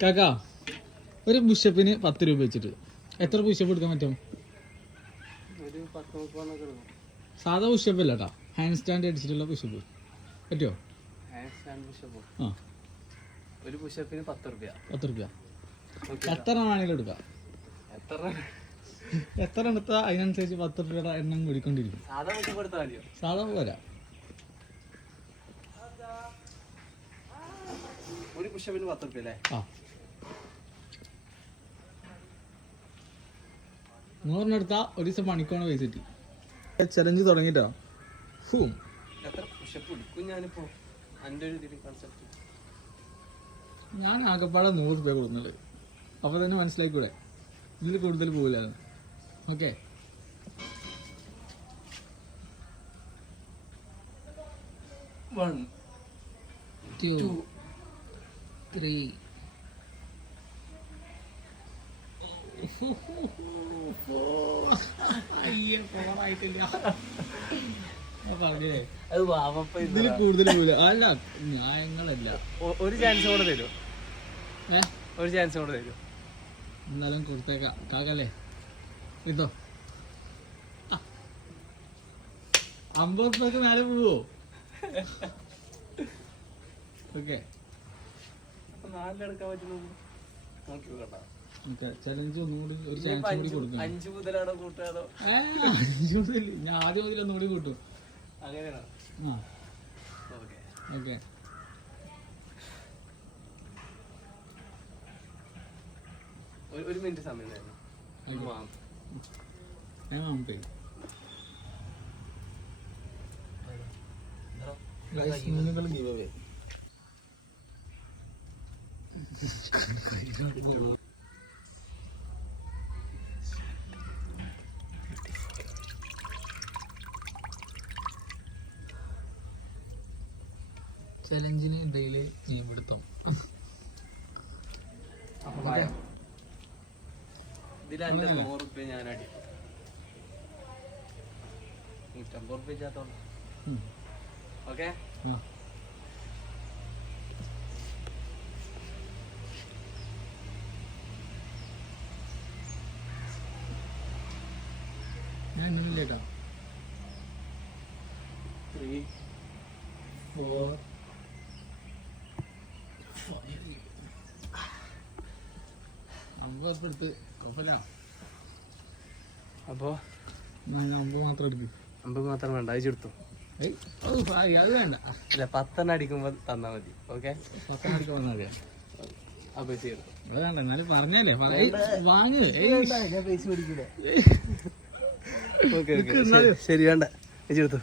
കാക്കാ ഒരു പുഷപ്പിന് 10 രൂപ വെച്ചിട്ട് എത്ര പുഷപ്പ് എടുക്കാൻ പറ്റും? സാധാ പുഷപ്പ് അല്ല കേട്ടോ, ഹാൻഡ് സ്റ്റാൻഡ് അടിച്ചിട്ടുള്ള പുഷപ്പ് പറ്റുമോ? ആ ഒരു പുഷപ്പിന് 10 രൂപ. 10 രൂപ എത്ര ആണെങ്കിലും എടുക്കാം. എത്ര എടുത്താൽ അതിനനുസരിച്ച് 10 രൂപയുടെ എണ്ണം കൂടിക്കൊണ്ടിരിക്കും. സാധാ പോരാ. ഒരു പുഷപ്പിന് 10 രൂപ അല്ലേ? ആ 100 എടുത്താൽ ഒരു ദിവസം പണിക്കോണ് പൈസ കിട്ടി. ചലഞ്ച് തുടങ്ങിട്ടോ. എത്ര പുഷപ്പ് എടുക്കും ഞാനിപ്പോ? ഞാൻ ആകെപ്പാടെ 100 രൂപ കൊടുക്കുന്നത്. അപ്പോൾ തന്നെ മനസ്സിലായിക്കൂടെ ഇതിൽ കൂടുതൽ പോകില്ല. Okay, One, 2, 3. പറഞ്ഞില്ലേ ഇതിൽ കൂടുതൽ പോകില്ല. അല്ല ന്യായങ്ങളല്ല. ഒരു ചാൻസ് കൂടെ തരും. ഒരു ചാൻസ് കൂടെ തരും. എന്നാലും കൊടുത്തേക്കാം. കാക്കല്ലേ ഇതോ 50 രൂപക്ക് മേലെ പോവോ? ഓക്കെ, ചലഞ്ച് ഒന്നുകൂടി ഒരു ചാൻസ് കൂടി കൊടുക്കണം. 5 മുതലാണോ കൂട്ടാണോ? 5 മുതൽ ഞാൻ ആദ്യം മുതൽ ഒന്നുകൂടി കൂട്ടും. അങ്ങനെയാണോ? ആ ഓക്കെ. ഒരു മിനിറ്റ് സമയം തരണം. ചലഞ്ചിന് ഇടയിൽ മീൻപിടുത്തം. ഇതിലെന്റെ 100 രൂപ ഞാൻ അടി. 150 രൂപ ചാത്തോണ്ട്. ഓക്കെ, ഞാൻ ഇന്നല്ലേട്ടാ 3, 4, 5. 50 എടുത്ത് കുഴപ്പമില്ല. അപ്പോ 50 മാത്രം എടുക്ക്. 50 മാത്രം വേണ്ട, അയച്ചെടുത്തു. അത് വേണ്ട. ഇല്ല, 10 അടിക്കുമ്പോ തന്നാ മതി. ഓക്കെ, 10 അടിക്കാൻ വന്നാൽ മതിയാ. ആ പൈസ എടുത്തു. അത് വേണ്ട, എന്നാലും പറഞ്ഞല്ലേ വാങ്ങ്. ഞാൻ പൈസ മേടിക്കൂലേ? ഓക്കെ, ശരി, വേണ്ട, അയച്ചെടുത്തു.